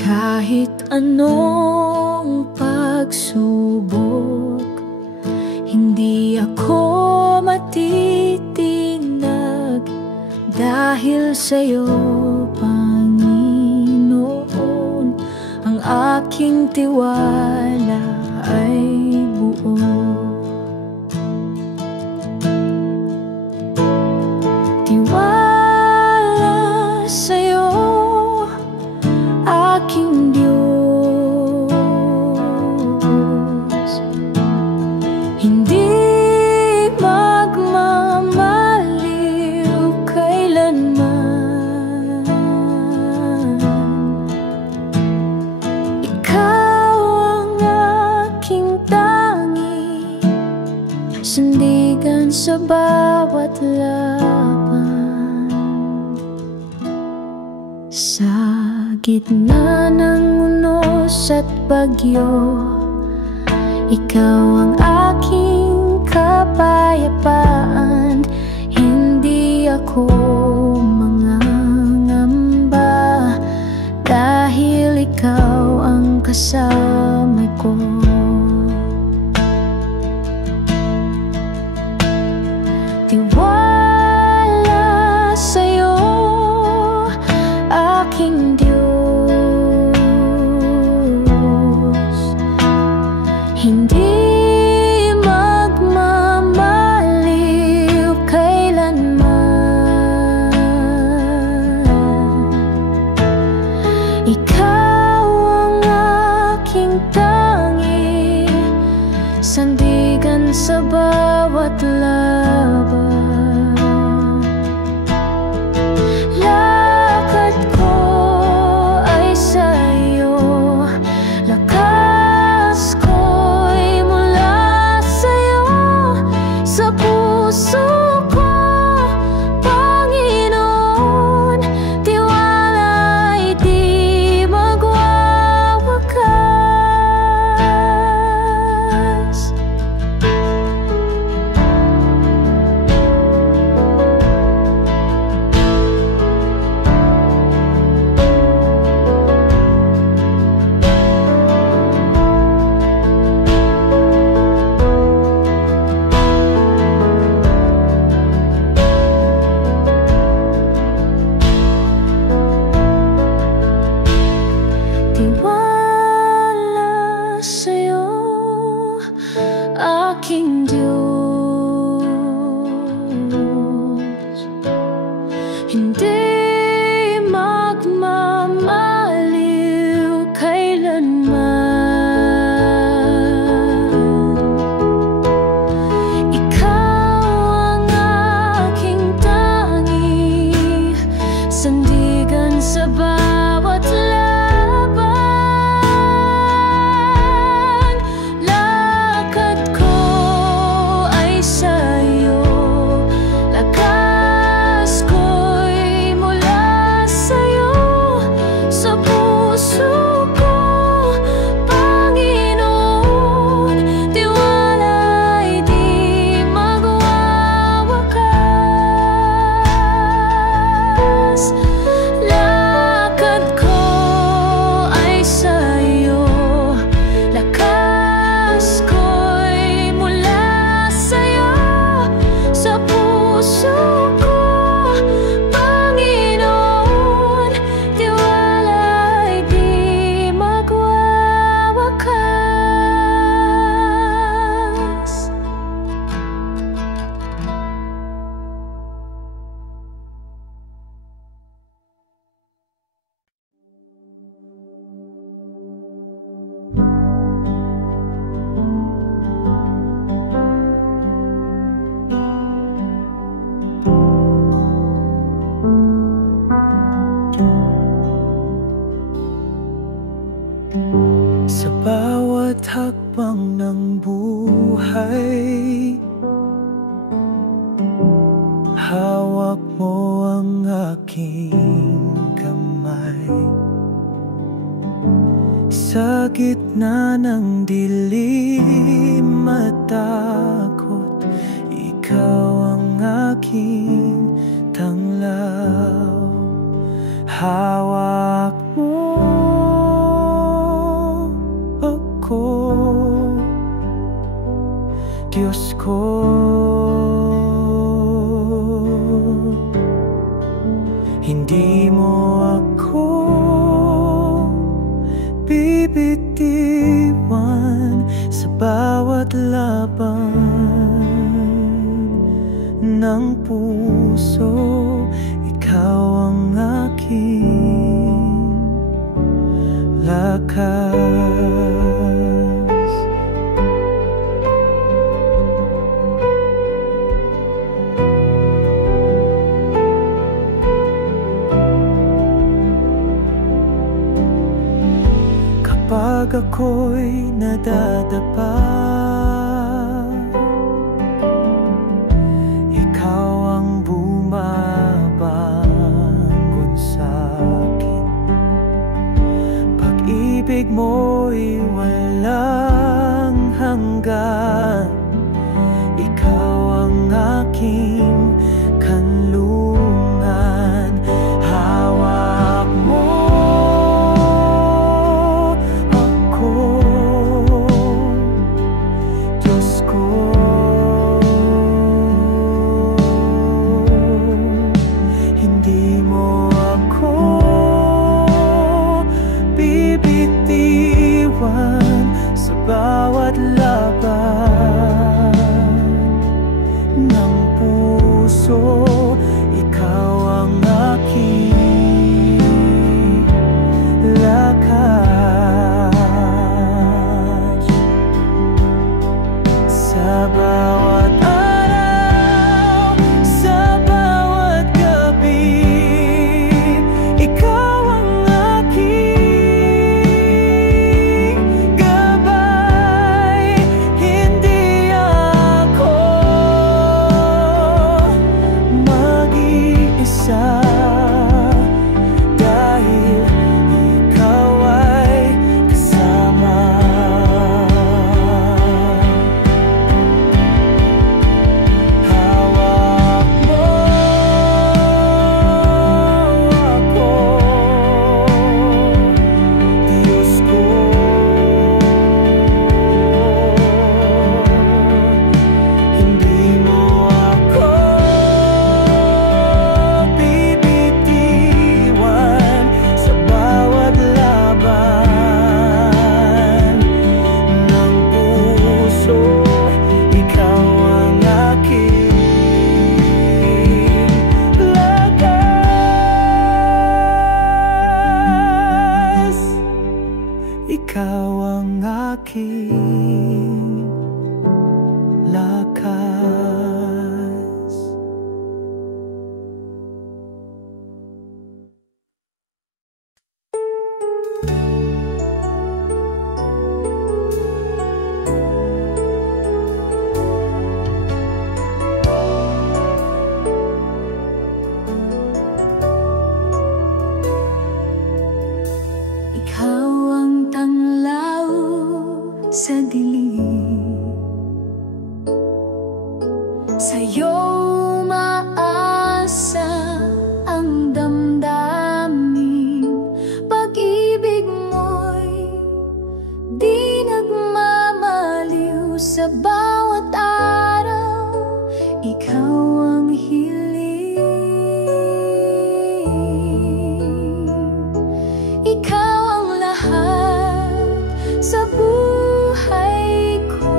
Kahit anong pagsubok, hindi ako matitinag dahil sa'yo, Panginoon. Ang aking tiwala ay buo. Tiwala sa'yo, aking Diyos. Hindi magmamaliw kailanman. Ikaw ang aking tangi, sandigan sa bawat laban. Sa gitna ng unos at bagyo, ikaw ang aking kapayapaan. Hindi ako mangangamba dahil ikaw ang kasama ko. Tiwala sa'yo, aking Diyos. Hindi magmamaliw kailanman. Ikaw ang aking tangi, sandigan sa bawat laban. Lakad ko ay sa'yo, lakas ko'y mula sa'yo. Sa puso ko, Panginoon, tiwala'y di magwawakas. Tiwala sa'yo, aking Diyos. Hindi magmamaliw kailanman. Ikaw ang aking tangi, sandigan sa bawat laban. Lakad ko ay sa'yo, lakas ko'y mula sa'yo. Sa puso ko, Panginoon, tiwala'y di magwawakas. Lakad ko ay sa'yo, lakas ko'y mula sa'yo. Sa puso ko, Panginoon, tiwala'y di magwawakas. Sa bawat hakbang ng buhay, hawak mo ang aking kamay. Sa gitna ng dilim at ko, Diyos ko. Hindi mo ako bibitiwan sa bawat laban ng puso. Ikaw ang aking lakas. Kapag ako'y nadadapa, ikaw ang bumabangon sa'kin. Pag-ibig mo'y walang hanggan. Ikaw ang aking kanlungan. Hawak mo bawat laban ng puso. Ikaw ang aking lakas. Sa bawat araw, sa bawat gabi, ikaw ang aking dahil ikaw ay kasama. Hawak mo ako, Diyos ko. Hindi mo ako ikaw ang aking lakas. Ikaw ang tanglaw sa dilim, sa'yo maasa ang damdamin. Pag-ibig mo'y di nagmamaliw sa bawat araw. Ikaw ang hiling, ikaw ang lahat sa buhay ko.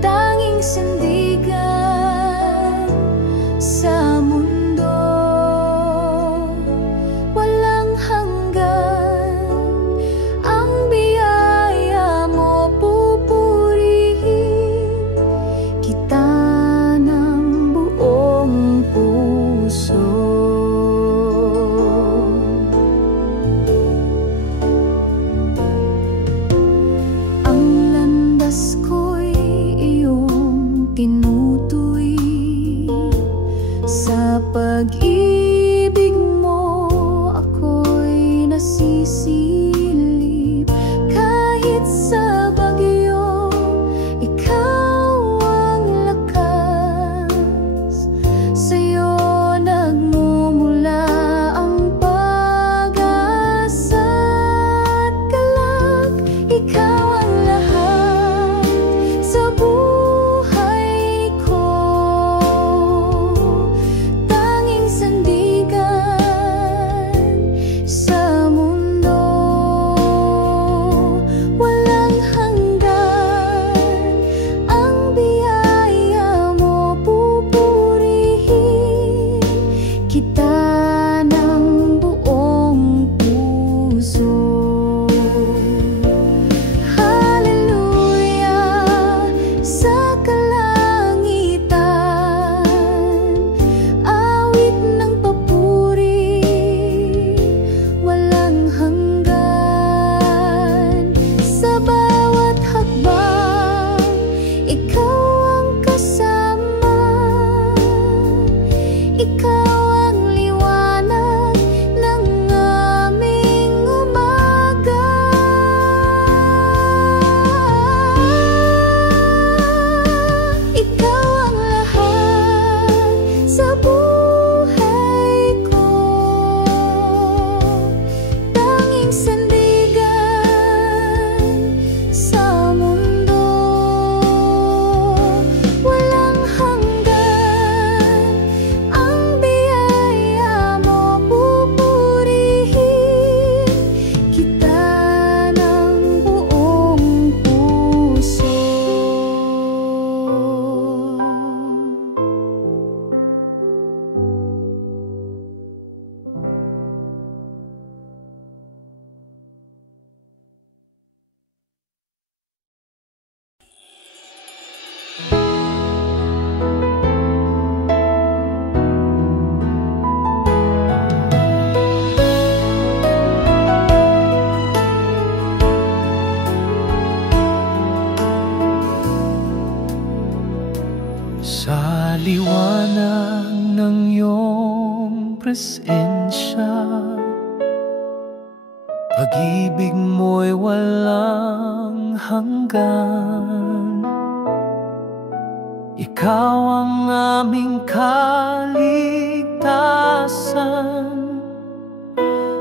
Tanging presensya. Pag-ibig mo'y walang hanggan. Ikaw ang aming kaligtasan,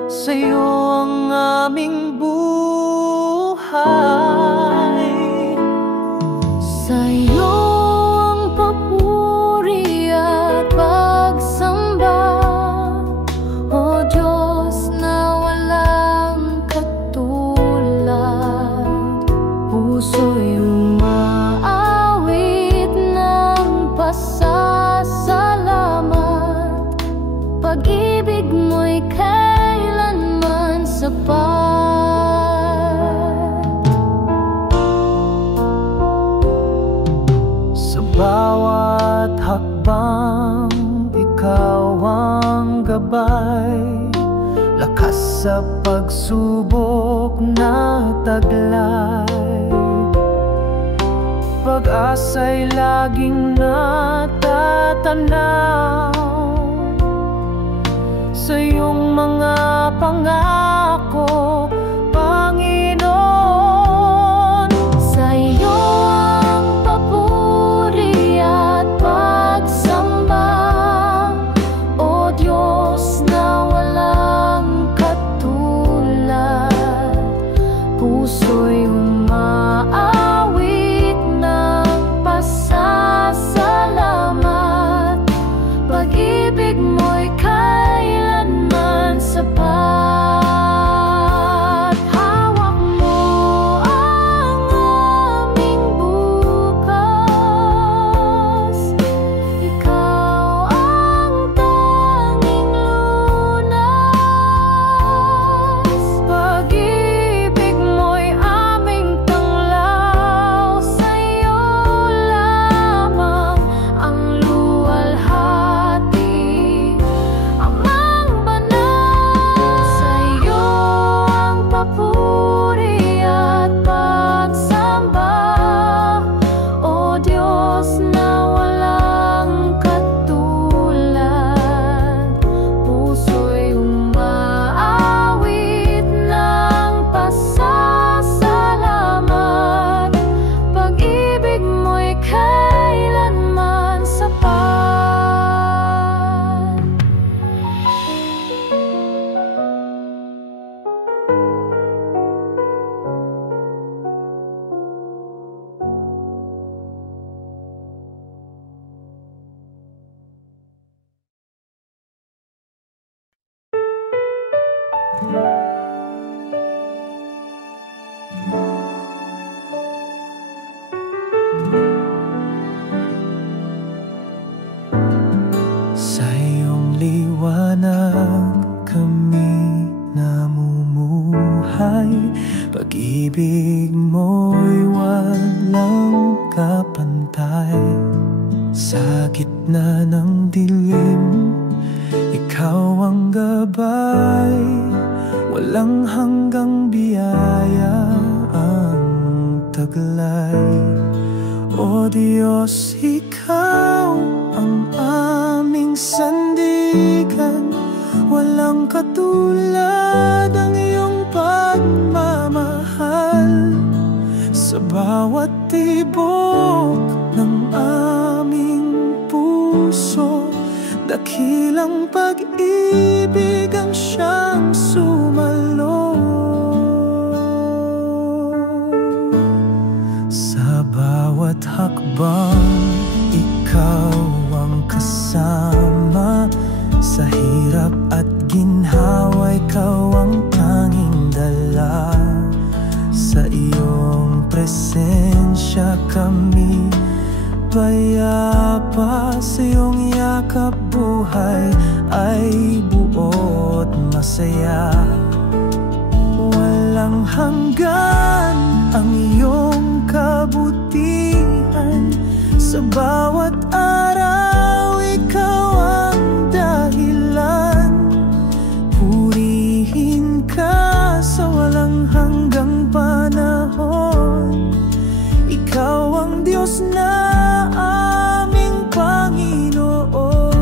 sa'yo ang aming buhay. Sa'yo ang papuri at pagsamba, O Diyos na walang katulad. Puso'y umaawit ng pasasalamat. Pag-ibig mo'y kailanman sapat. Sa bawat hakbang, ikaw ang gabay. Lakas sa pagsubok na taglay. Pag-asa'y laging natatanaw sa iyong mga pangako, Panginoon. Sa'yo ang papuri at pagsamba, O Diyos na walang katulad. Puso'y umaawit ng pasasalamat. Pag-ibig mo'y kailanman sapat. Hawak mo ang aming bukas. Ikaw ang tanging lunas. Pag-ibig mo'y aming tanglaw. Sa'yo lamang ang luwalhati, Amang banal. Sa'yo ang papuri at pagsamba, O Diyos na walang katulad. Puso'y umaawit ng pasasalamat. Pag-ibig mo'y kailanman sapat. Sa iyong liwanag kami namumuhay. Pag-ibig mo'y walang kapantay. Sa gitna ng dilim, ikaw ang gabay. Walang hanggang biyaya ang taglay. O Diyos, ikaw ang aming sandigan. Walang katulad ang iyong pagmamahal. Sa bawat tibok ng aming puso, dakilang pag-ibig ang siyang sumalo. Sa bawat hakbang, ikaw ang kasama. Sa hirap at ginhawa, ikaw ang tanging dala. Sa iyong presensya kami payapa. Sa iyong yakap buhay ay buot masaya. Walang hanggan ang iyong kabutihan. Sa bawat araw, ikaw ang dahilan. Purihin ka sa walang hanggang panahon. Ikaw ang Diyos na aming Panginoon.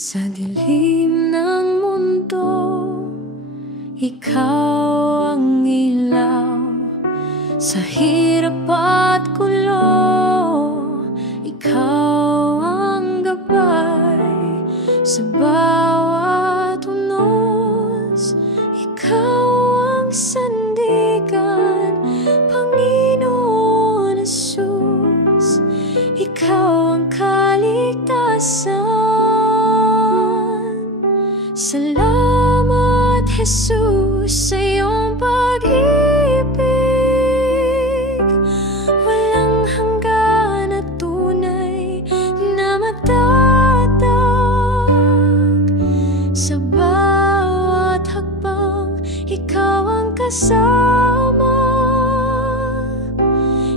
Sa dilim ng mundo, ikaw ang ilaw. Sa hirap at gulo, ikaw ang gabay. Sa bawat unos, ikaw ang sandigan. Panginoon Jesus, ikaw ang kaligtasan. Salamat Jesus sa iyong pag-ibig, walang hanggan at tunay na matatag. Sa bawat hakbang, ikaw ang kasama.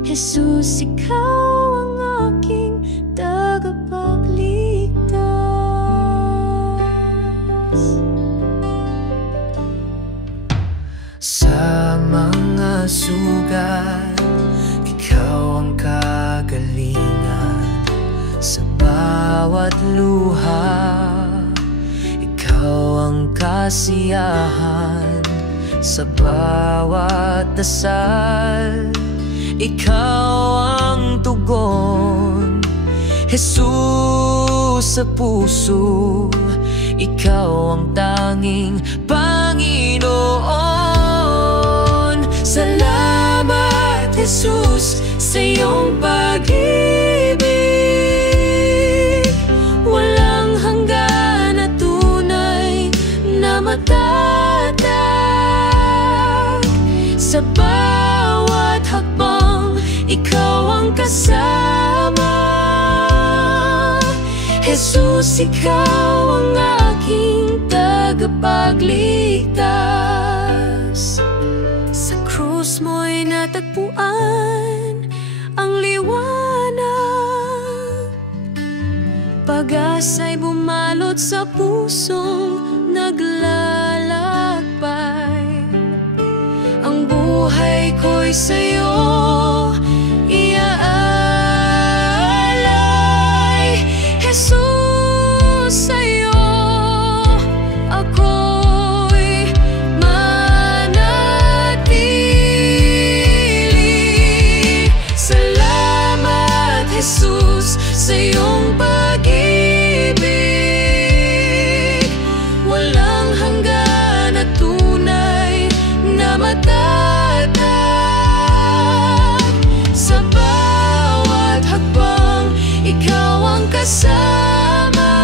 Jesus, ikaw ang aking tagapagligtas. Sa mga sugat, ikaw ang kagalingan. Sa bawat luha, ikaw ang kasiyahan. Sa bawat dasal, ikaw ang tugon. Jesus, sa puso, ikaw ang tanging Panginoon. Salamat Jesus sa iyong pag-ibig, walang hanggan at tunay na matatag. Sa bawat hakbang, ikaw ang kasama. Jesus, ikaw ang aking tagapagligtas. Sa krus mo'y natagpuan ang liwanag. Pag-asa'y bumalot sa pusong naglalakbay. Ang buhay ko'y sa'yo iaalay. Jesus, sa'yo ako'y manatili. Salamat Jesus sa iyong pag-ibig, walang hanggan at tunay na matatag. Sa bawat hakbang, ikaw ang kasama.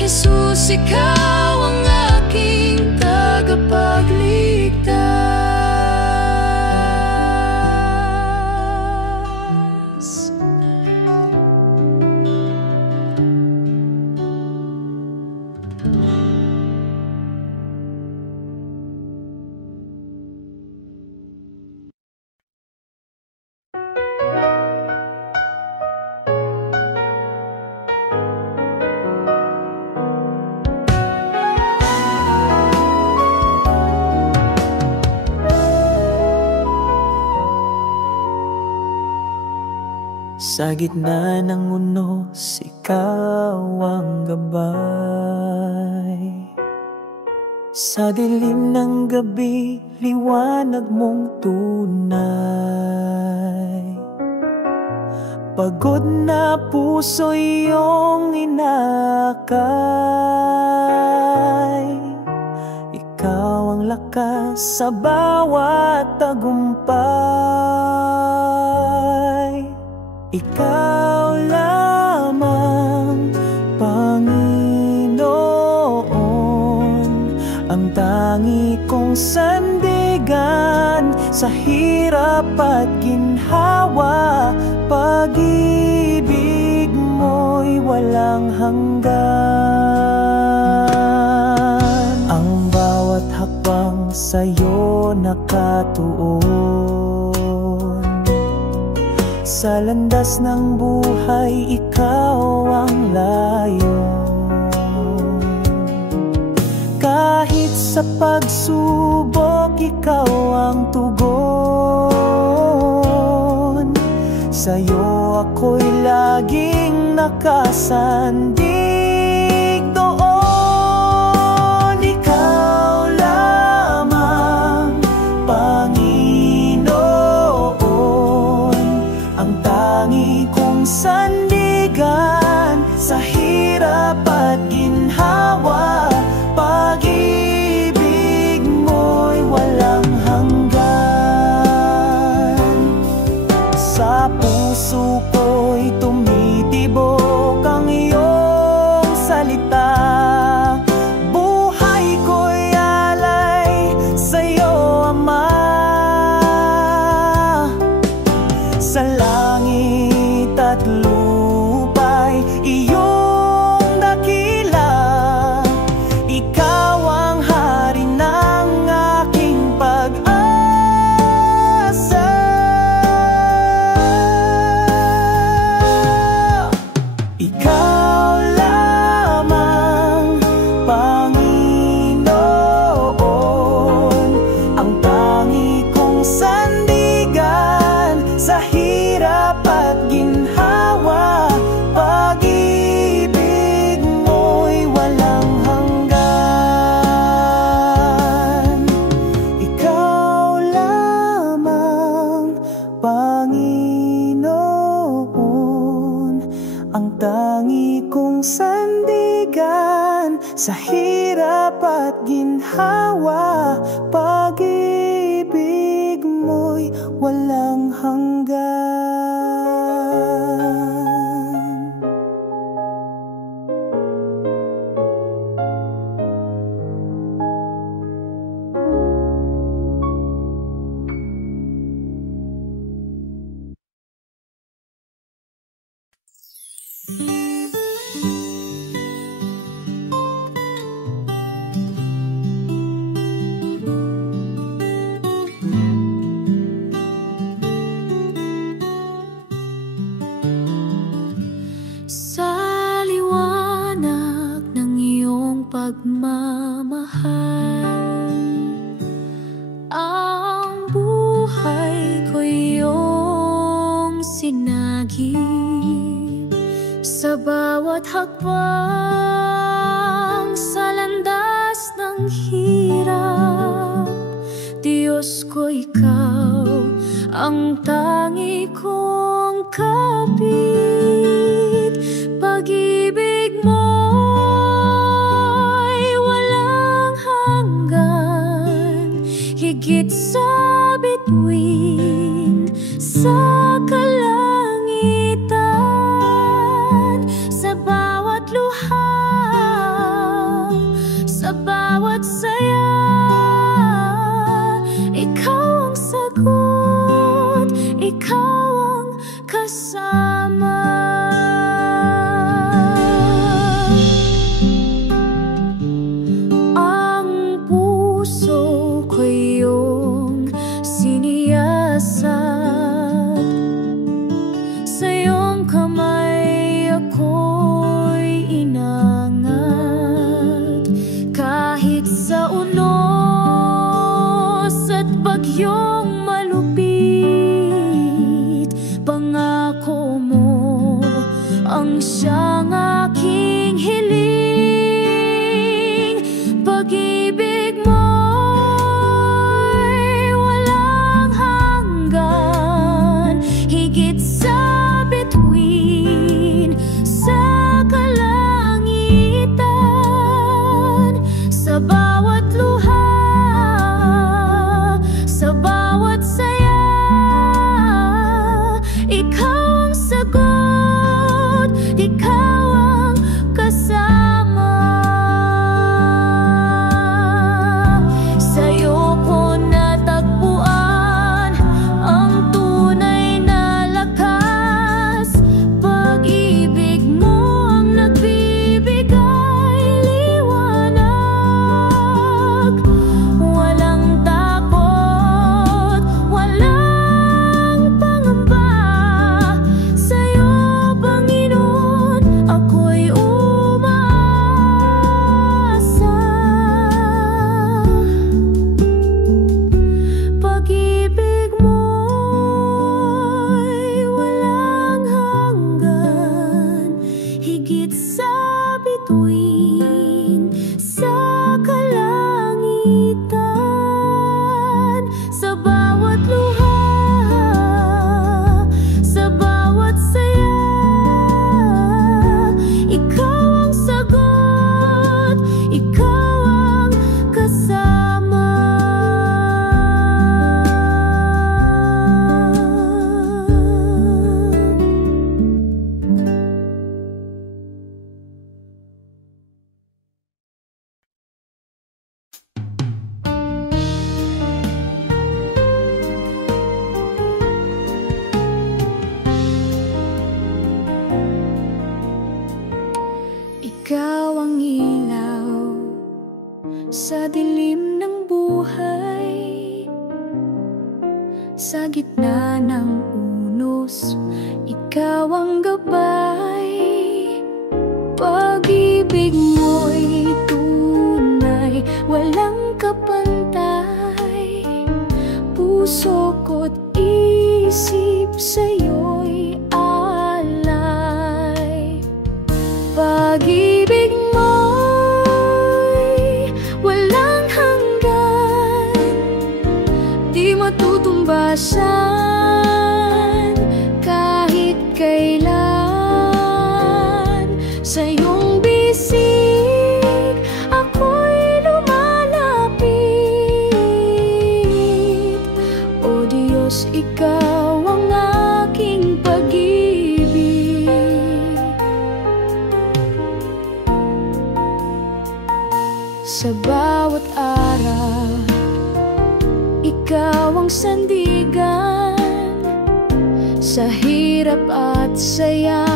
Jesus, ikaw ang aking tagapagligtas. Sa gitna ng unos, ikaw ang gabay. Sa dilim ng gabi, liwanag mong tunay. Pagod na puso iyong inakay. Ikaw ang lakas sa bawat tagumpay. Ikaw lamang, Panginoon, ang tangi kong sandigan sa hirap at ginhawa. Pag-ibig mo'y walang hanggan. Ang bawat hakbang sa'yo nakatuon. Sa landas ng buhay, ikaw ang layon. Kahit sa pagsubok, ikaw ang tugon. Sa'yo ako'y laging nakasandig doon. Ikaw lamang, Panginoon, ang tangi kong sandigan sa hirap at ginhawa. Pag-ibig mo'y walang hanggan. Sa puso ko'y tumitibok ang iyong salita. Buhay ko'y alay sa'yo, Ama. Sa langit at lupa'y iyong dakila. Ikaw ang hari ng aking pag-asa. Ikaw lamang, Panginoon, ang tangi kong sandigan sa hirap at ginhawa. Pag-ibig mo'y walang hanggan. Ikaw lamang, Panginoon, ang tangi kong sandigan sa hirap at ginhawa. Pag-ibig mo'y walang hanggan. Sa liwanag ng iyong pagmamahal, ang buhay ko iyong sinagip. Sa bawat hakbang sa landas ng hirap, Diyos ko, ikaw ang tangi kong kapit. Pag-ibig mo'y walang hanggan, higit sa bituin sa kalangitan. Sa bawat luha, sa bawat saya, ikaw ang sagot, ikaw ang kasama. Ang puso ko iyong siniyasat, sa iyong kamay ako'y inangat. Kahit sa unos at bagyong malupit, pangako mo ang siyang aking hiling. Pag-ibig mo'y walang hanggan, higit sa bituin sa kalangitan. Sa bawat luha, sa bawat saya, ikaw ang sagot, ikaw ang Sa gitna ng unos, ikaw ang gabay. Pag-ibig mo'y tunay, walang kapantay. Puso ko't isip sa'yo'y alay. Pag-ibig mo'y walang hanggan, di matutumbasan kahit kailan. Sa iyong bisig ako'y lumalapit. O Diyos, ikaw ang aking pag-ibig. Sa bawat araw, ikaw ang sandigan. Sa hirap at saya,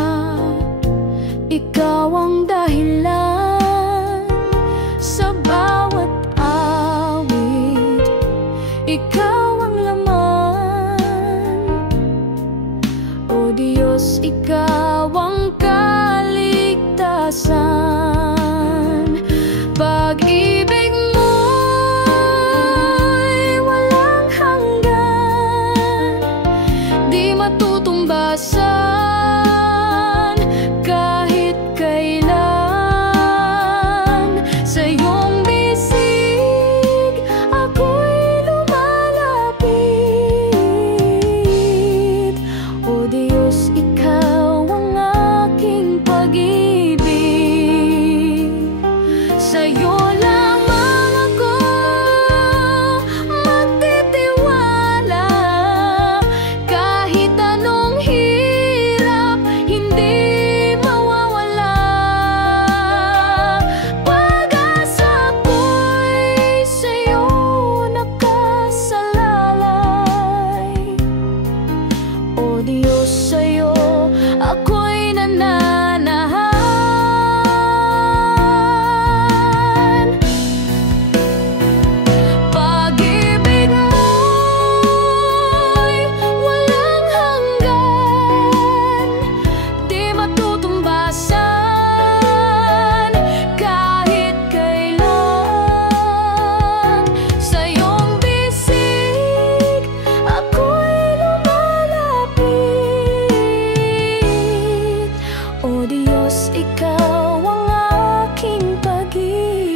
ikaw ang dahilan. Sa bawat awit, ikaw ang laman. O Diyos, ikaw ang kaligtasan. Pag-ibig mo'y walang hanggan, di matutumbasan kahit kailan. Sa iyong bisig ako'y lumalapit. O Diyos, ikaw ang aking pag-ibig. Sa'yo lamang ako magtitiwala. Kahit anong hirap, hindi mawawala. Pag-asa ko'y sa'yo nakasalalay. O Diyos, sa'yo ako'y nananahan. Pag-ibig mo'y walang hanggan, di matutumbasan kahit kailan. Sa iyong bisig ako'y lumalapit. O Diyos, ikaw ang aking pag-ibig.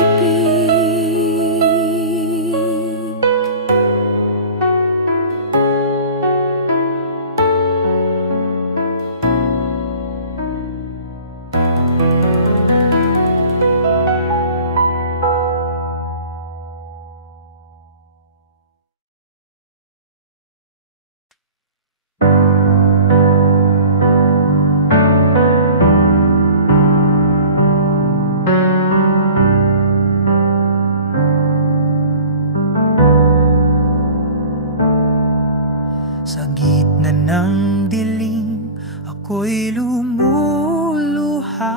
Sa gitna ng dilim, ako'y lumuluha.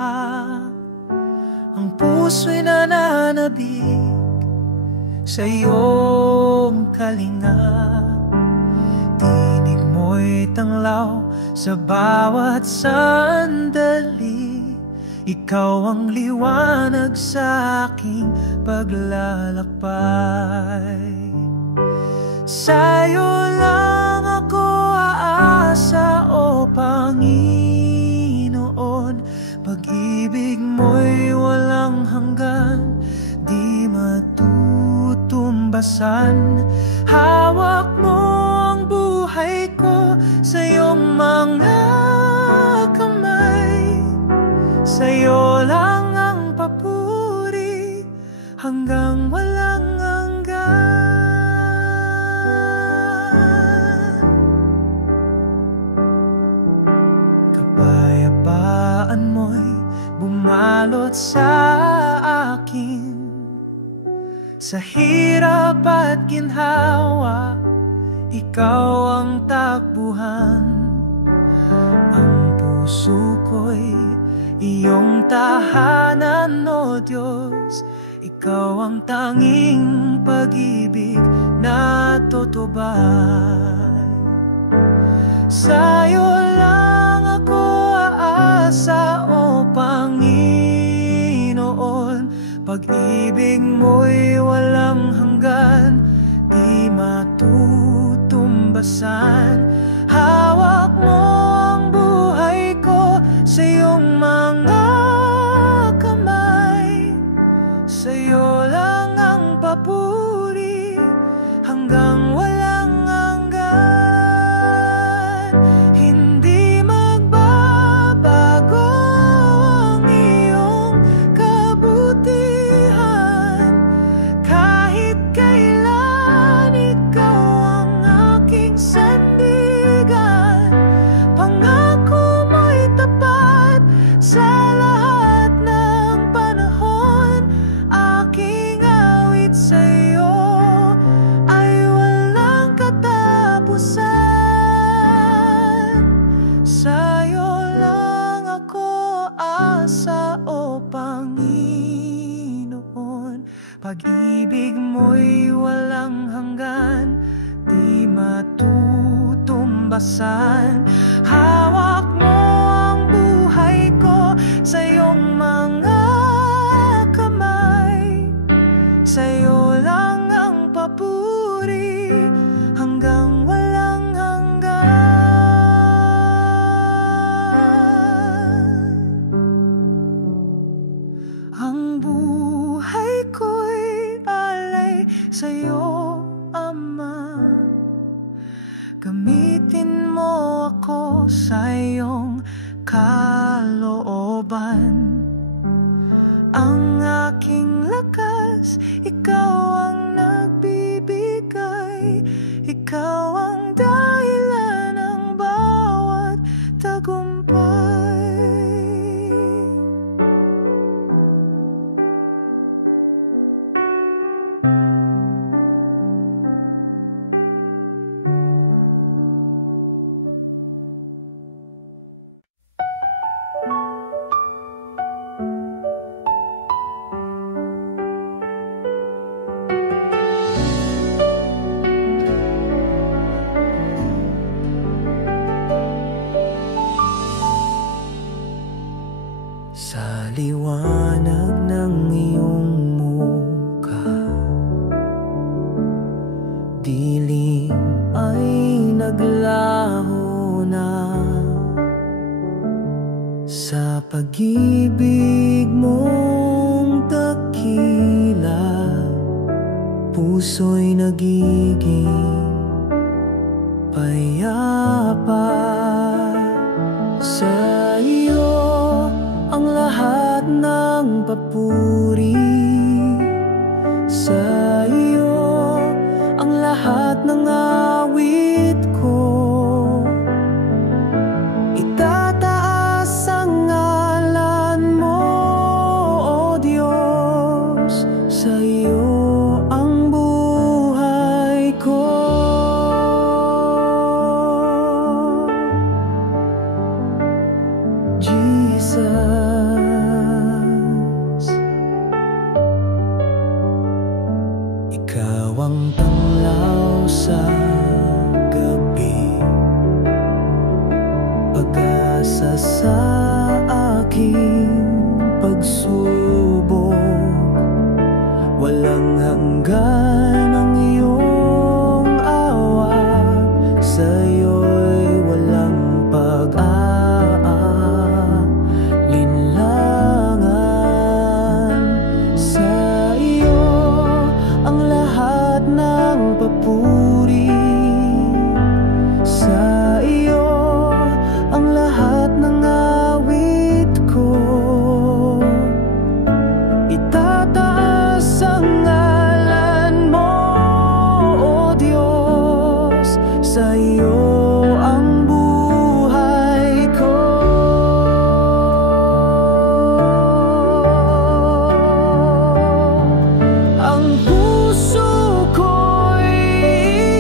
Ang puso'y nananabik sa iyong kalinga. Tinig mo'y tanglaw sa bawat sandali. Ikaw ang liwanag sa aking paglalakbay. Sa'yo lang ako aasa, o Panginoon. Pag-ibig mo'y walang hanggan, di matutumbasan. Hawak mo ang buhay ko sa iyong mga kamay. Sa'yo lang ang papuri hanggang walang hanggan. Kapayapaan mo'y bumalot sa akin. Sa hirap at ginhawa, ikaw ang takbuhan. Ang puso ko'y iyong tahanan, o Diyos. Ikaw ang tanging pag-ibig na tutubay. Sa'yo lang ako aasa, o Panginoon. Pag-ibig mo'y walang hanggan, di matutumbasan. Hawak mo ang buhay ko sa iyong mga kamay. Sa'yo lang ang papuri hanggang walang hanggan. Hindi magbabago ang iyong kabutihan. Kahit kailan ikaw ang aking sandigan. Pangako mo'y tapat sa lahat ng panahon. Aking awit sa'yo ay walang katapusan. Sa'yo lang ako aasa, o Panginoon. Pag-ibig mo'y walang hanggan, di matutumbasan. Hawak mo ang buhay ko sa iyong mga kamay. Sa'yo lang ang papuri hanggang walang hanggan. Ang buhay ko'y alay sa'yo, Ama. Gamitin mo ako sa iyong kalooban. Ang aking lakas, ikaw ang nagbibigay. Ikaw ang dahilan ng bawat tagumpay. Sa liwanag ng iyong mukha, dilim ay naglaho na. Sa pag-ibig mong dakila, puso'y nagiging payapa. Sa iyo ang lahat ng papuri. Sa iyo ang lahat ng awit ko. Itataas ang ngalan mo, O Diyos. Sa iyo ang buhay ko. Jesus, ikaw ang tanglaw sa gabi, pag-asa sa aking pagsubok. Walang hanggan ang iyong awa, sa'yo'y walang pag-aalinlangan. Sa iyo ang lahat ng papuri. Sa iyo ang lahat ng awit ko. Itataas ang ngalan mo, O Diyos. Sa iyo ang buhay ko. Ang puso ko'y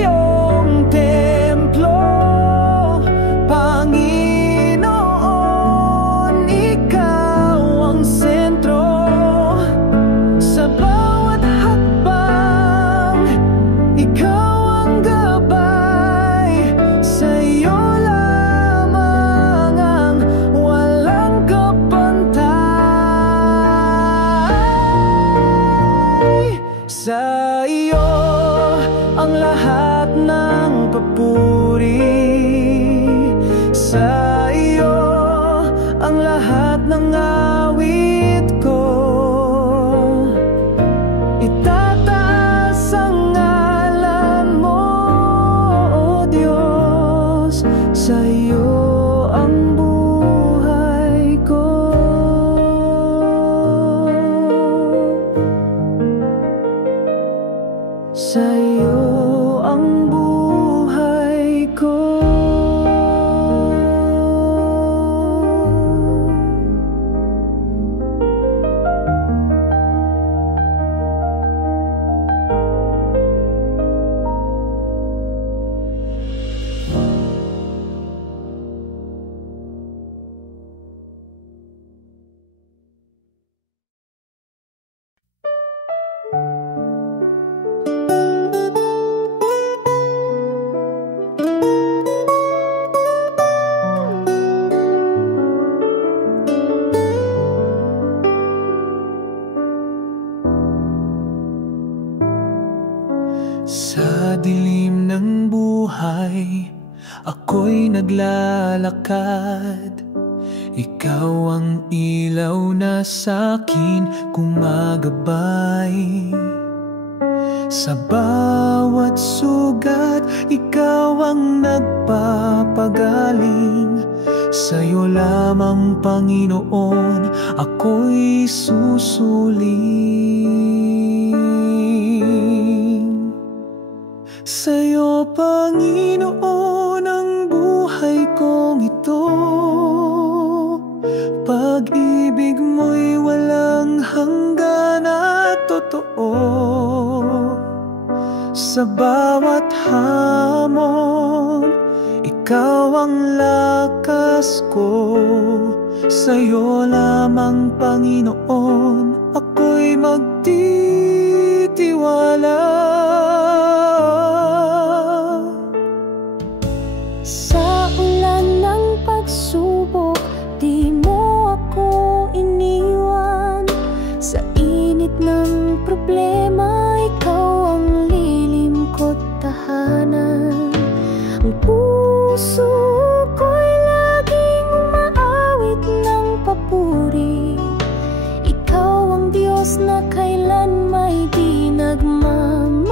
iyong templo, Panginoon, ikaw ang sentro. Sa bawat hakbang, ikaw ang gabay. papuri. Sa iyo ang lahat ng awit ko. Itataas ang ngalan mo, O Diyos. Sa iyo ang buhay ko. Sa iyo ang buhay ko. Sa dilim ng buhay, ako'y naglalakad. Ikaw ang ilaw na sa'kin gumagabay. Sa bawat sugat, ikaw ang nagpapagaling. Sa'yo lamang, Panginoon, ako'y susuling. Sa'yo, Panginoon, ang buhay kong ito. Pag-ibig mo'y walang hanggan at totoo. Sa bawat hamon, ikaw ang lakas ko. Sa'yo lamang, Panginoon, ako'y magtitiwala. Sa ulan ng pagsubok, di mo ako iniwan. Sa init ng problema, ikaw ang lilim ko't tahanan. Ang puso ko'y laging umaawit ng papuri. Ikaw ang Diyos na kailan may di nagmamali.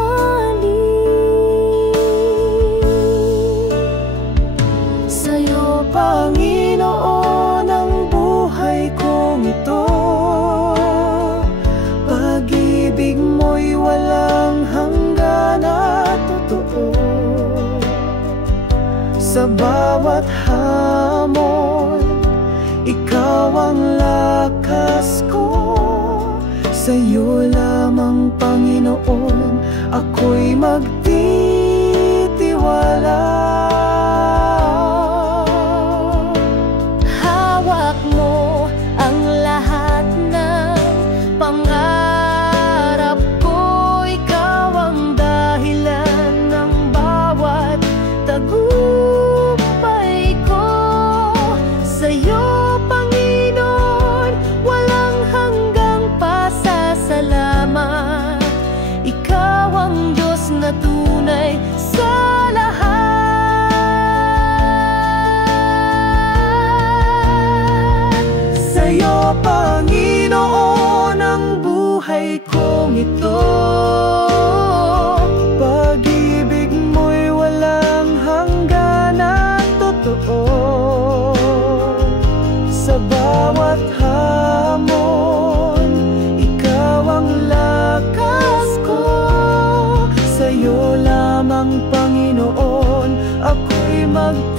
Sa'yo, Panginoon, ang buhay kong ito. Pag-ibig mo'y walang hanggan at totoo. Sa bawat hamon, ikaw ang lakas ko. Sa'yo lamang, Panginoon, ako'y magtitiwala. Hawak mo ang lahat ng pangarap ko. Ikaw ang dahilan ng bawat tagumpay ko. Sa'yo, Panginoon, walang hanggang pasasalamat. Ikaw ang Diyos na tunay sa lahat. Sa'yo, Panginoon, ang buhay kong ito. Pag-ibig mo'y walang hanggan at totoo. Sa bawat hamon, ikaw ang lakas ko. Sa'yo lamang, Panginoon, ako'y magtitiwala.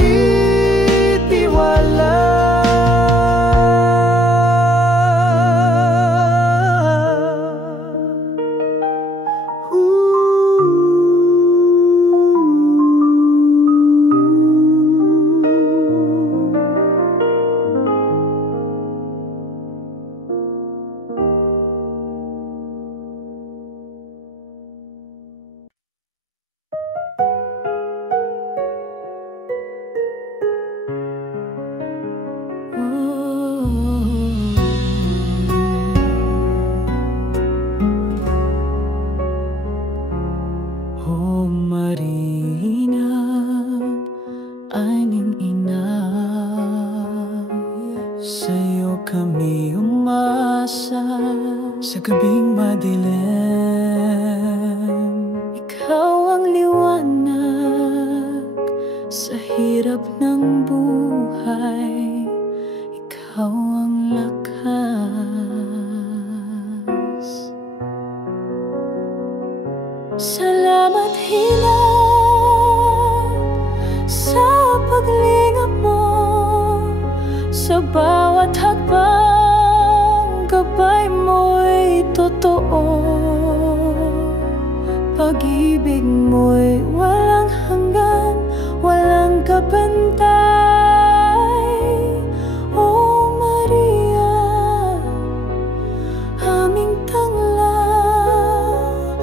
aming ina. Sa'yo kami umasa sa gabing madilim. Ikaw ang liwanag sa hirap ng buhay. Ikaw ang lakas. Salamat Ina sa paglingap mo, sa bawat hakbang gabay mo'y totoo. Pag-ibig mo'y walang hanggan, walang kapantay. O Maria, aming tanglaw,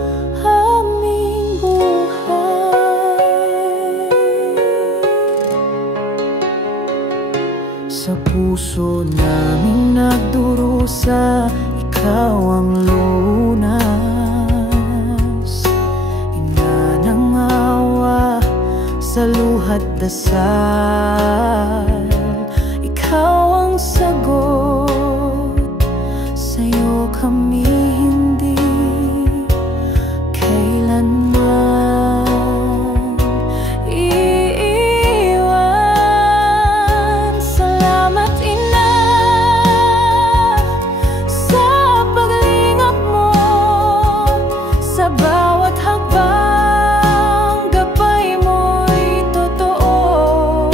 aming buhay. Sa puso naming nagdurusa, ikaw ang lunas. Ina ng awa sa luhat dasal, ikaw ang sagot. Sa'yo kami hindi kailanman iiwan. Salamat Ina sa paglingap mo, sa bawat hakbang gabay mo'y totoo.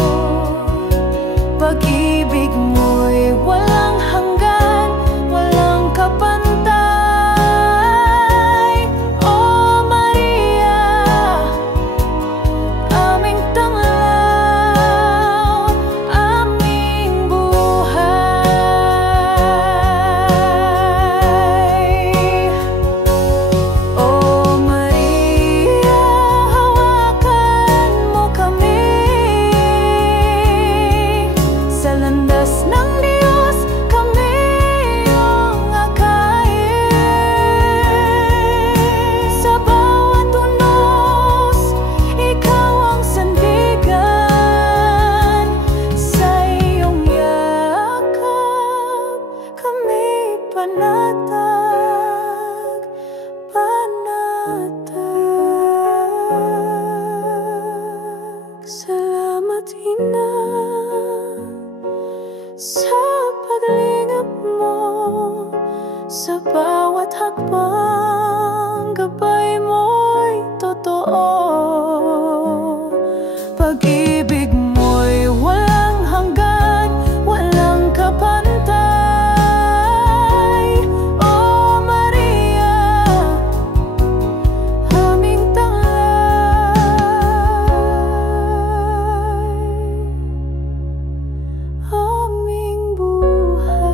Pag-ibig mo'y walang hanggan, walang kapantay. O Maria, aming tanglaw, aming buhay. O Maria, hawakan mo kami sa landas ng Diyos, kami iyong akayin. Sa bawat unos, ikaw ang sandigan. Sa iyong yakap, kami panatag, panatag. Salamat Ina sa paglingap mo, sa bawat hakbang gabay mo'y totoo. Pag-ibig mo'y walang hanggan, walang kapantay. O Maria, aming tanglaw, aming buhay.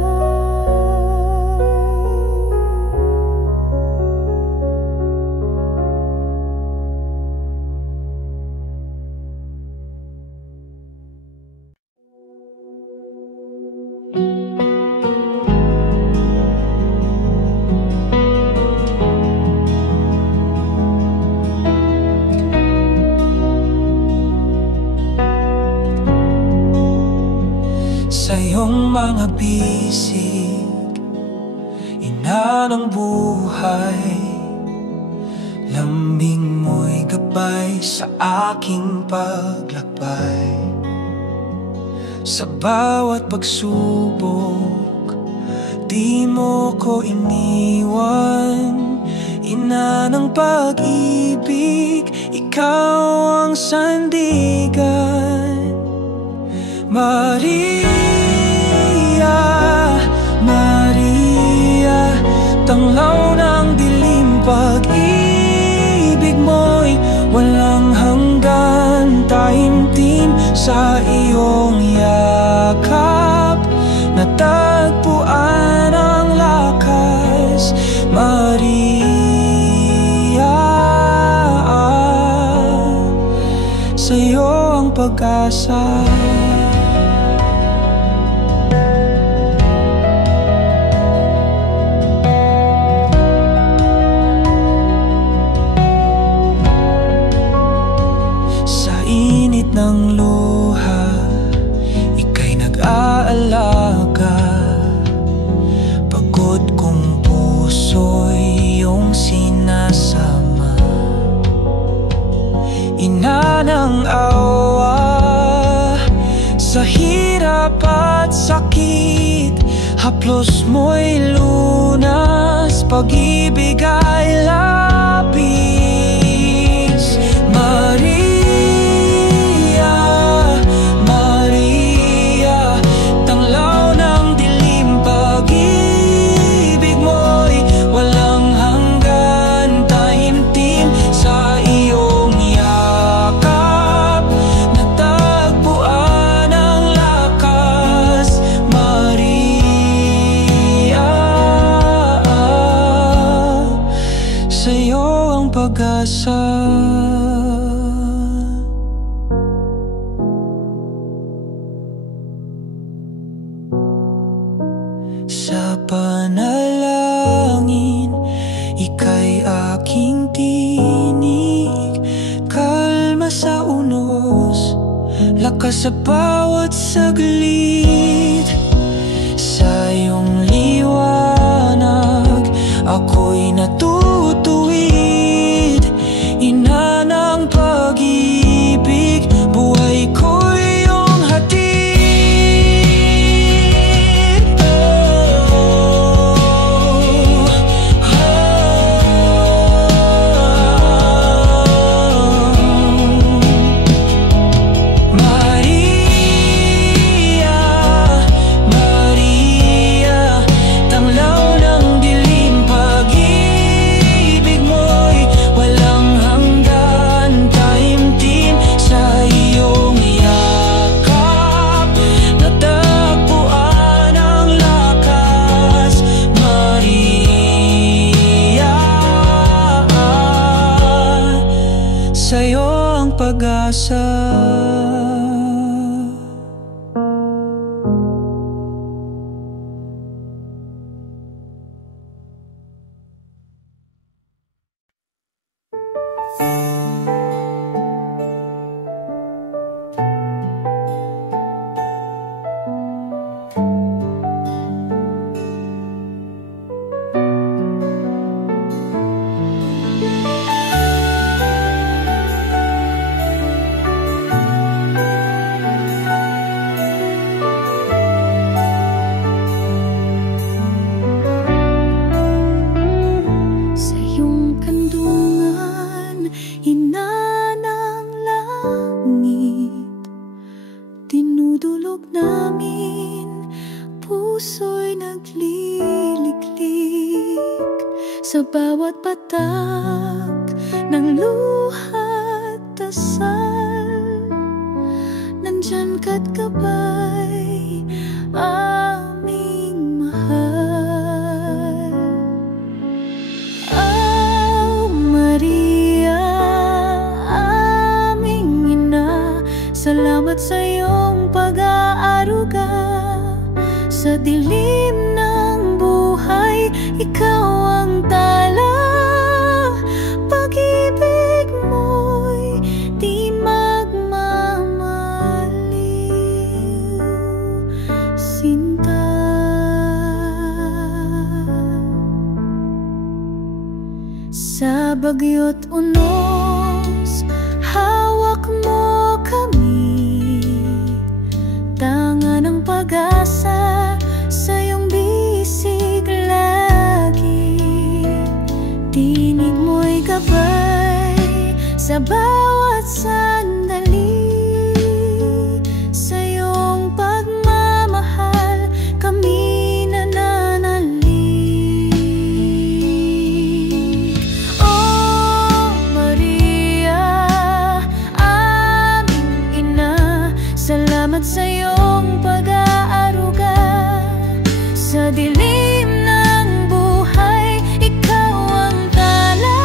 Sa iyong mga bisig, ina ng buhay, lambing mo'y gabay sa aking paglakbay. Sa bawat pagsubok, di mo ko iniwan. Ina ng pag-ibig, ikaw ang sandigan. Maria, Maria, tanglaw ng dilim, pag-ibig mo'y walang hanggan. Taimtim sa iyong yakap, natagpuan ang lakas. Maria, sa'yo ang pag-asa. Ng luha Haplos mo'y lunas, pag-ibig ay labis. Maria, Maria, tanglaw ng dilim, pag-ibig mo'y walang hanggan. Taimtim sa iyong yakap, natagpuan ang lakas. Maria, sa'yo ang pag-asa. Sa panalangin, ika'y aking tinig. Kalma sa unos, lakas sa bawat saglit. Sa iyong liwanag, ako'y natutuwid. Ina ng pag-ibig, buhay ko'y iyong hatid. Maria, Maria, tanglaw ng dilim, pag-ibig mo'y walang hanggan. Taimtim sa iyong yakap, natagpuan ang lakas. Maria, sa'yo ang pag-asa. Sa iyong kandungan, ina ng langit, tinudulog namin, puso'y nagliliklik. Sa bawat patak ng luha't dasal, nandyan ka't gabay, aming mahal. Oh Maria, aming ina, salamat sa iyong pag-aaruga. Sa dilim ng buhay, ikaw ang tala. Pag-ibig mo'y di magmamaliw, sinta. Sa bagyo't unos, hawak mo kami. Tanga ng pag-asa, sa iyong bisig lagi. Tinig mo'y gabay sa bawat sandali. Sa iyong pagmamahal, kami nananalig. Oh Maria, aming ina, salamat sa iyong pag-aaruga. Sa dilim ng buhay, ikaw ang tala.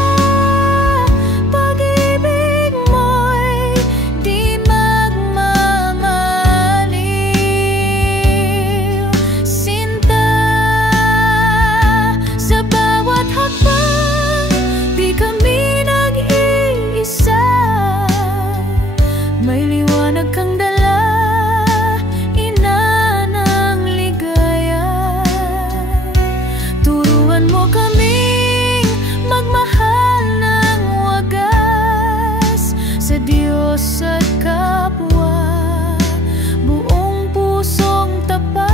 Pag-ibig mo'y di magmamaliw, sinta. Sa bawat hakbang, di kami nag-iisa. May liwanag kang dala, ina ng ligaya. Turuan mo kaming magmahal ng wagas, sa Diyos at kapwa, buong pusong tapat.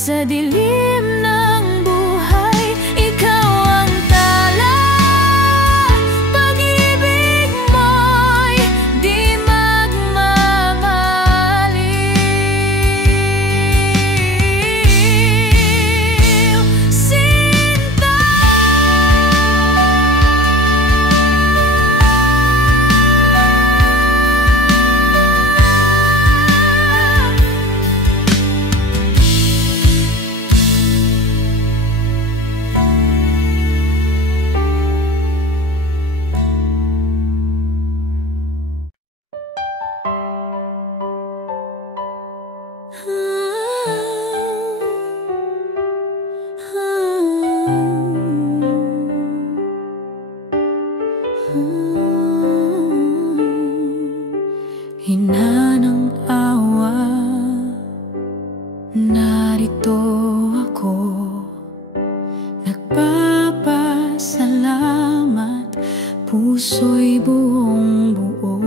Sa dilim ng buhay, ikaw ang tala. Pag-ibig mo'y di magmamaliw. Sinta, hina ng awa, narito ako. Nagpapasalamat, puso'y buong buo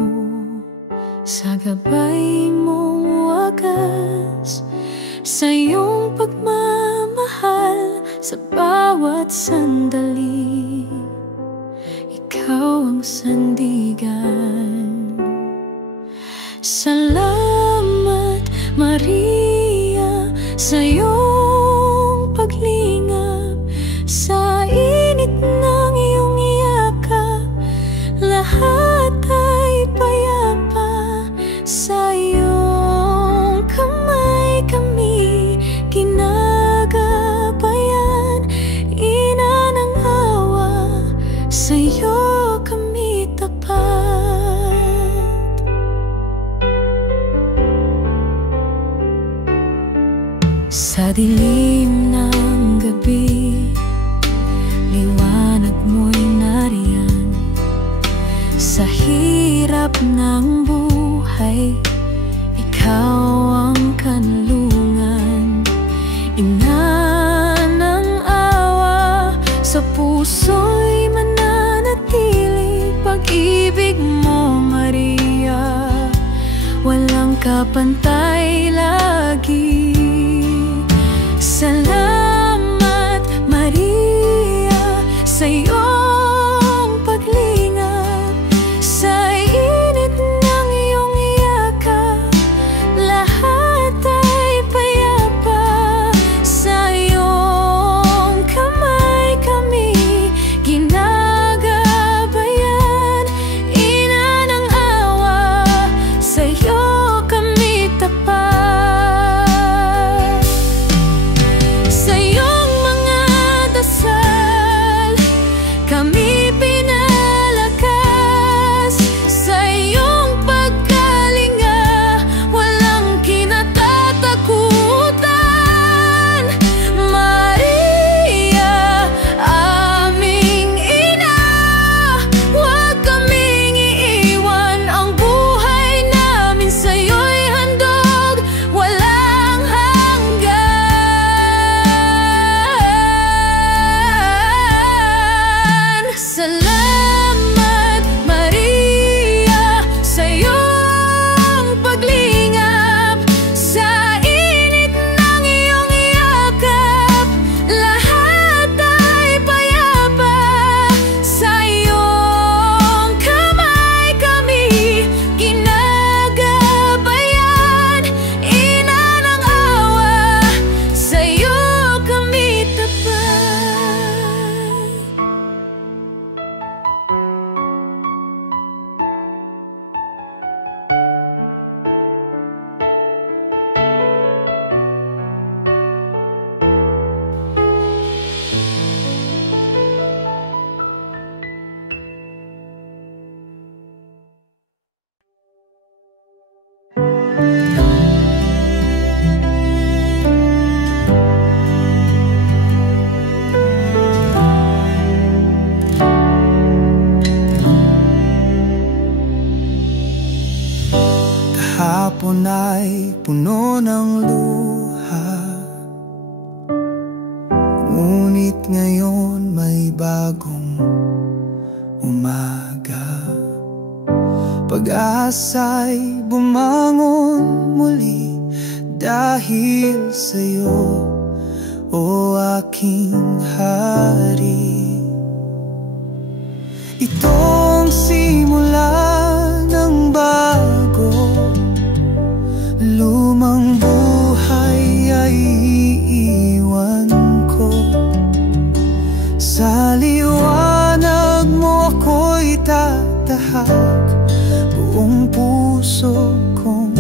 sa gabay mong wagas, sa iyong pagmamahal sa bawat sandali. Ikaw ang sandigan. Salamat, Maria, sa iyong paglingap, sa init ng iyong yakap. Lahat ay payapa, sa iyong kamay kami ginagabayan. Ina ng awa, sa iyo kami tapat. Sa dilim ng gabi, liwanag mo'y nariyan. Sa hirap ng buhay, ikaw ang kanlungan. Ina ng awa, sa puso'y mananatili. Pag-ibig mo, Maria, walang kapantay lagi. Salamat, Maria, sa iyong paglingap, sa init ng iyong yakap. Lahat ay payapa, sa iyong kamay kami ginagabayan. Ina ng awa, sa iyo kami tapat. Sa iyong mga dasal, kami pinalakas. Sa iyong pagkalinga, walang kinatatakutan. Maria, aming ina, huwag kaming iiwan. Ang buhay namin sa iyo'y handog, walang hanggan. Salamat, Maria, sa iyong paglingap, sa init ng iyong yakap. Lahat ay payapa, sa iyong kamay kami ginagabayan. Ina ng awa, sa iyo kami tapat. Kahapon ay puno ng luha, ngunit ngayon may bagong umaga. Pag-asa'y bumangon muli dahil sa'yo o aking hari. Ito ang simula ng bago, lumang buhay ay iiwan ko. Sa liwanag mo ako'y tatahak, buong puso kong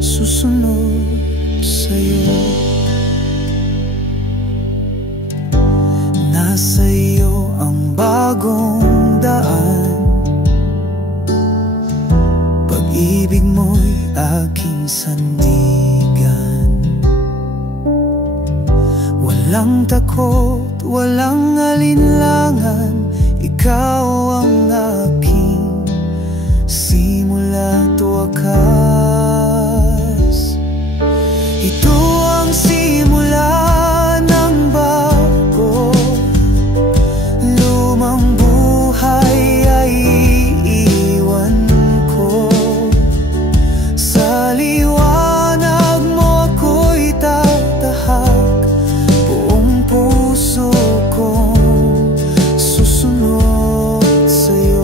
susunod sa'yo. Nasa iyo ang bagong daan, pag-ibig mo'y aking sandigan. Walang takot, walang alinlangan, ikaw ang aking simula't wakas. Ito ang simula ng bago, lumang buhay ay iiwan ko. Sa liwanag mo ako'y tatahak, buong puso kong susunod sa'yo.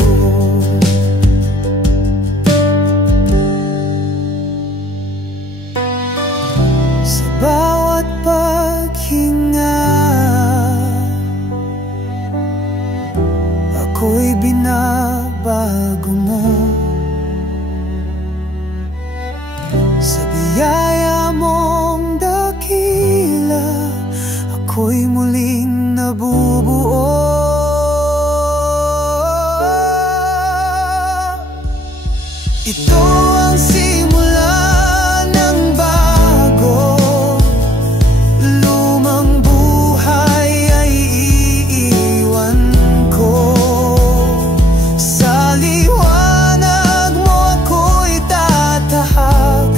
Sa bawat paghinga ako'y binabago mo. Sa biyaya mong dakila ako'y muling nabubuo. Ito ang simula ng bago, lumang buhay ay iiwan ko. Sa liwanag mo ako'y tatahak,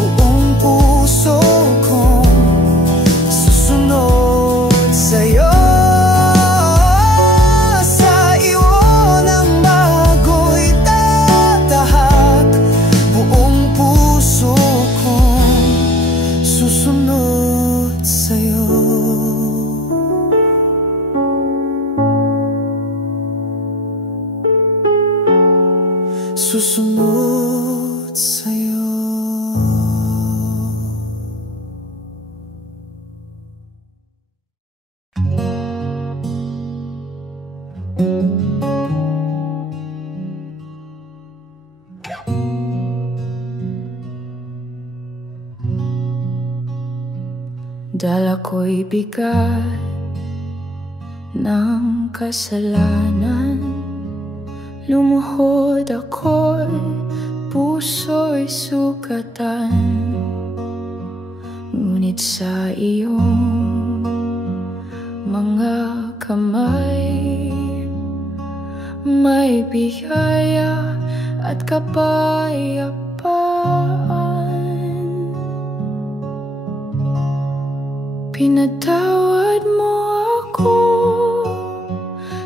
buong puso kong susunod sa'yo. Sa iyo ng bago'y tatahak, buong puso kong susunod sa'yo. Susunod sa'yo. Dala ko'y bigat ng kasalanan, lumuhod ako'y puso'y sugatan. Ngunit sa iyong mga kamay may biyaya at kapayapaan. Pinatawad mo ako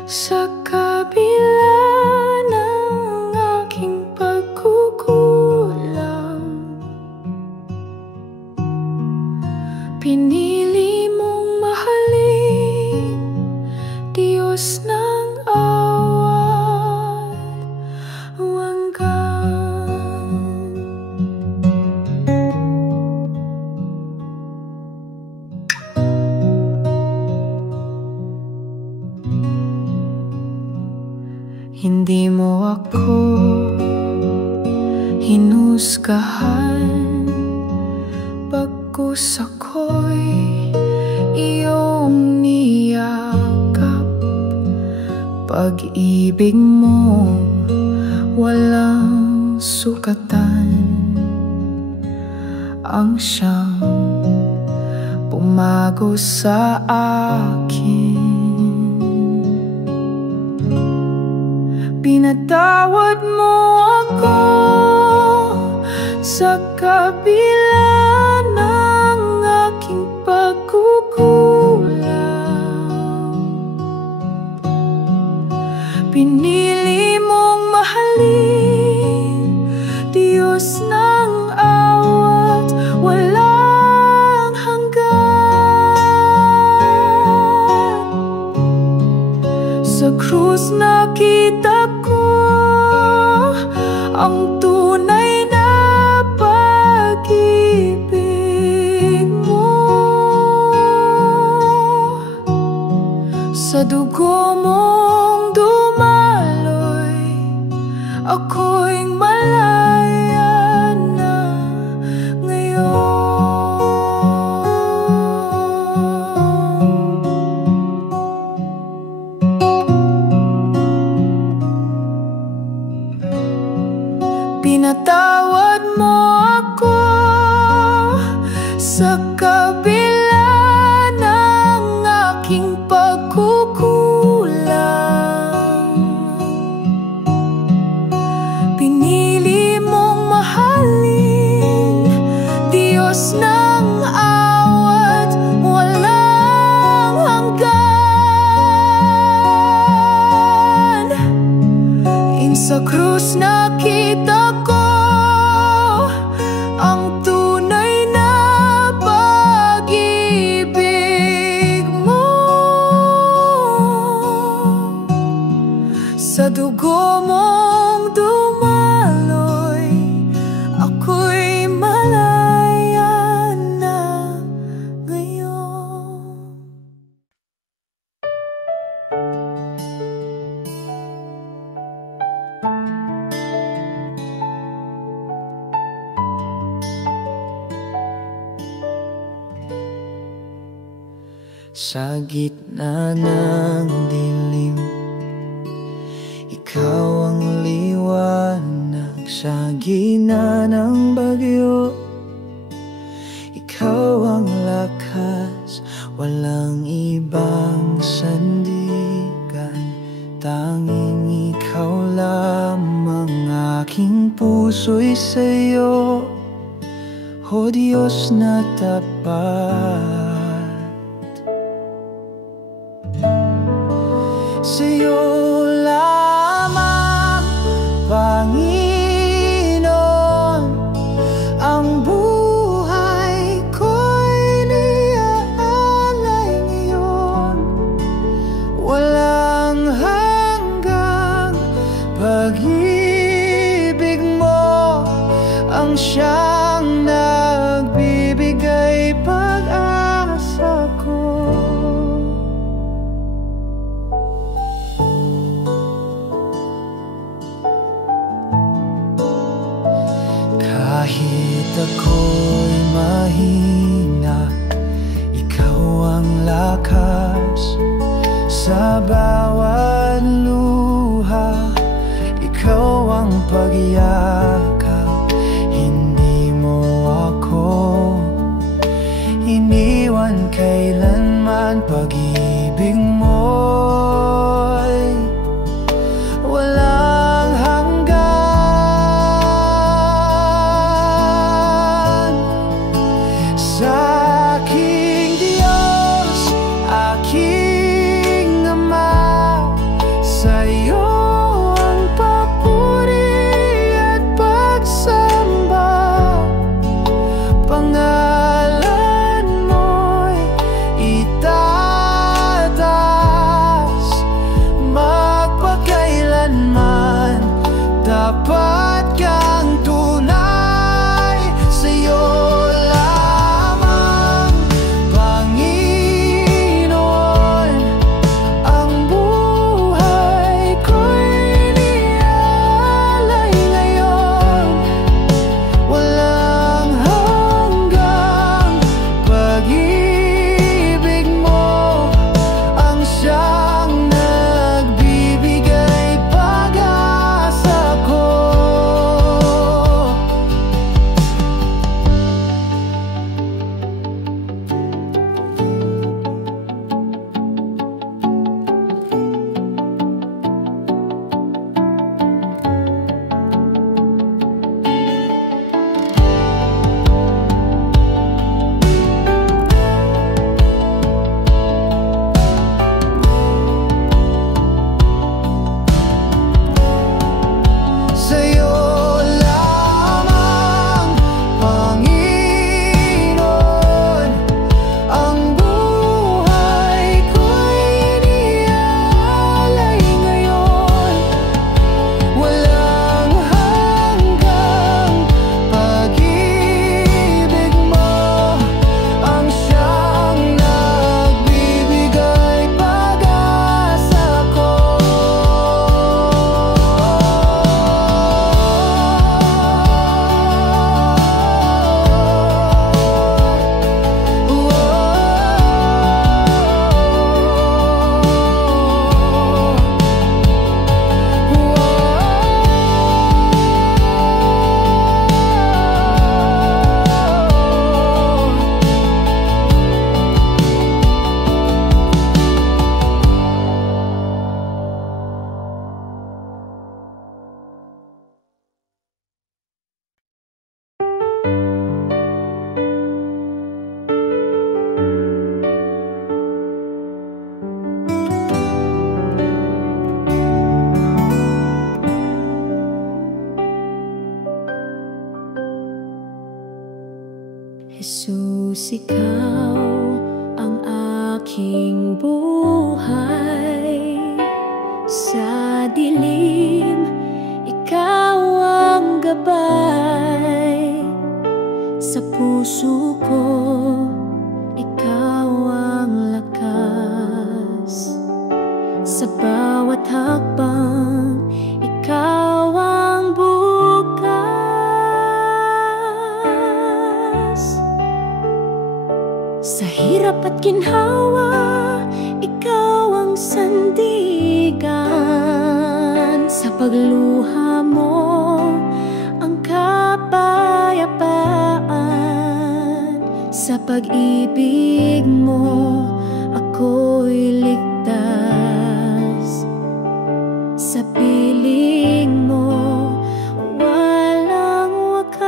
sa kabila ng aking pagkukulang. Pinili mong mahalin, Diyos ng awat wagan. Hindi mo ako hinusgahan, bagkus ako'y iyong niyakap. Pag-ibig mo walang sukatan, ang siyang pumago sa akin. Pinatawad mo ako sa kabila ng aking pagkukulang. Pinili mong mahalin, Diyos ng awat walang hanggan. Sa dugo mong dumaloy, ako'y malaya na ngayon. Pinatawad mo ako sa kabila ng aking pagkukulang. Pinili mong mahalin, Diyos ng awat walang hanggan. Sa krus nakita ko ang tunay na pag-ibig mo. Sa dugo mong dumaloy, ako'y malaya na ngayon. Sa gitna ng dilim, ikaw ang liwanag. Sa gitna ng bagyo, ikaw ang lakas. Walang ibang sandigan, tanging ikaw lamang. Aking puso'y sa'yo, o Diyos na tapat. Sa'yo lamang, Panginoon, ang buhay ko'y niaalay ngayon. Walang hanggang pag-ibig mo ang siyang nagbibigay pag-asa ko. Kahit ako'y mahina, ikaw ang lakas. Sa bawat luha, ikaw ang pagyakap. Hindi mo ako iniwan kailanman. Pag-ibig mo'y walang hanggan. Sa aking Diyos, aking Ama, sa'yo ang papuri at Jesus, ikaw ang aking buhay. Sa dilim, ikaw ang gabay. Sa puso ko, ikaw ang lakas. Sa bawat hakbang, ikaw ang bukas. Sa hirap at ginhawa, ikaw ang sandigan. Sa pagluha mo, ang kapayapaan. Sa pag-ibig mo, ako'y ligtas. Sa piling mo, walang wakas.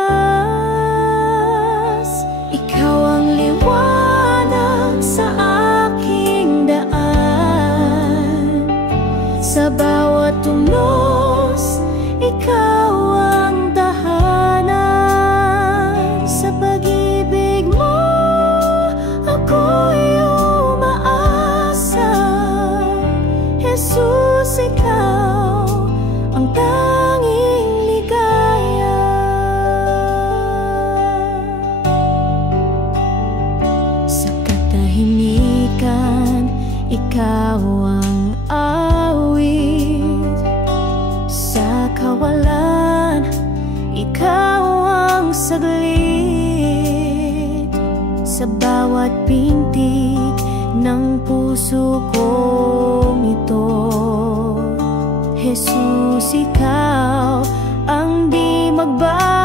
Ikaw ang liwanag sa aking daan. Sa bawat tunos, ikaw ang tahanan. Sa pag-ibig mo, ako'y umaasa. Jesus, ikaw ang tanging ligaya. Sa katahimikan, ikaw ang awit. Sa kawalan, ikaw ang saglit. Sa bawat pintig ng puso kong ito, Jesus, ikaw ang di magbago.